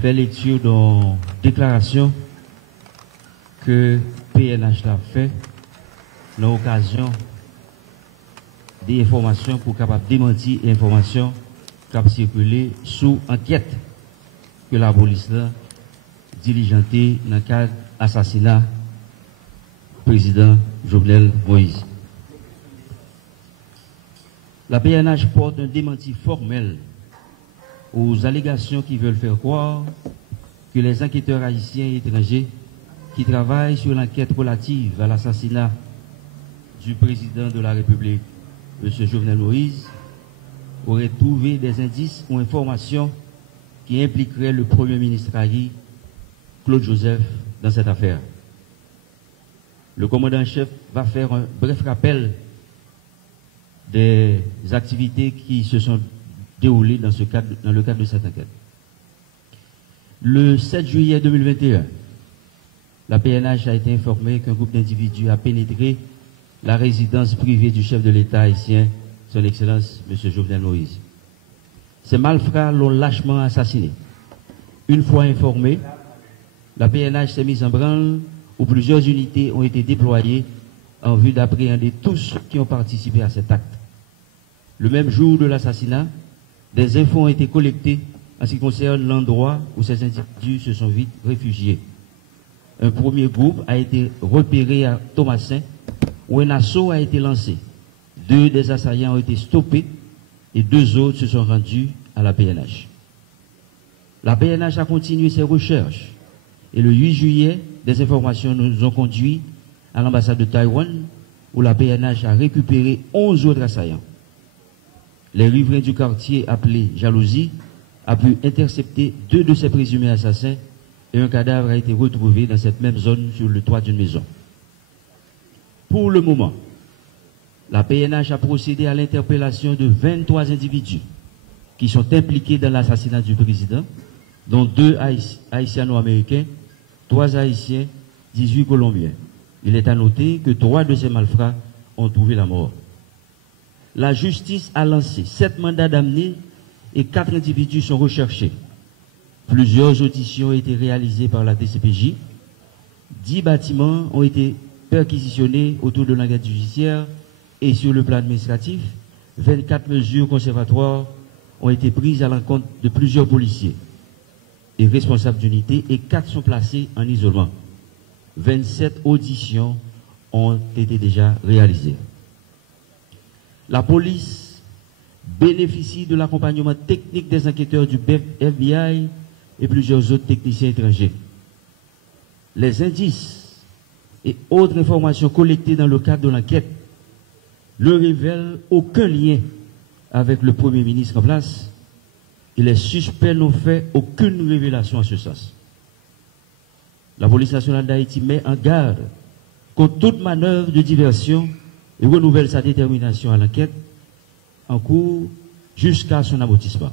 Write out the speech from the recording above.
fait lecture d'une déclaration que PNH l'a fait dans l'occasion des informations pour capable démentir les informations qui ont circulé sous enquête que la police a diligentée dans le cadre de l'assassinat du président Jovenel Moïse. La PNH porte un démenti formel aux allégations qui veulent faire croire que les enquêteurs haïtiens et étrangers qui travaillent sur l'enquête relative à l'assassinat du président de la République, M. Jovenel Moïse, auraient trouvé des indices ou informations qui impliqueraient le Premier ministre haïtien, Claude Joseph, dans cette affaire. Le commandant-chef va faire un bref rappel des activités qui se sont déroulées dans le cadre de cette enquête. Le 7 juillet 2021, la PNH a été informée qu'un groupe d'individus a pénétré la résidence privée du chef de l'État haïtien, son Excellence M. Jovenel Moïse. Ces malfrats l'ont lâchement assassiné. Une fois informée, la PNH s'est mise en branle où plusieurs unités ont été déployées en vue d'appréhender tous ceux qui ont participé à cet acte. Le même jour de l'assassinat, des infos ont été collectées en ce qui concerne l'endroit où ces individus se sont vite réfugiés. Un premier groupe a été repéré à Thomasin, où un assaut a été lancé. 2 des assaillants ont été stoppés et 2 autres se sont rendus à la PNH. La PNH a continué ses recherches et le 8 juillet, des informations nous ont conduit à l'ambassade de Taïwan où la PNH a récupéré 11 autres assaillants. Les riverains du quartier appelé Jalousie a pu intercepter 2 de ces présumés assassins et un cadavre a été retrouvé dans cette même zone sur le toit d'une maison. Pour le moment, la PNH a procédé à l'interpellation de 23 individus qui sont impliqués dans l'assassinat du président, dont 2 haïtiano-américains, 3 haïtiens, 18 colombiens. Il est à noter que 3 de ces malfrats ont trouvé la mort. La justice a lancé 7 mandats d'amener et 4 individus sont recherchés. Plusieurs auditions ont été réalisées par la DCPJ. 10 bâtiments ont été perquisitionnés autour de l'enquête judiciaire et sur le plan administratif, 24 mesures conservatoires ont été prises à l'encontre de plusieurs policiers et responsables d'unité et 4 sont placés en isolement. 27 auditions ont été déjà réalisées. La police bénéficie de l'accompagnement technique des enquêteurs du FBI et plusieurs autres techniciens étrangers. Les indices et autres informations collectées dans le cadre de l'enquête ne révèlent aucun lien avec le Premier ministre en place et les suspects n'ont fait aucune révélation en ce sens. La police nationale d'Haïti met en garde contre toute manœuvre de diversion et renouvelle sa détermination à l'enquête en cours jusqu'à son aboutissement.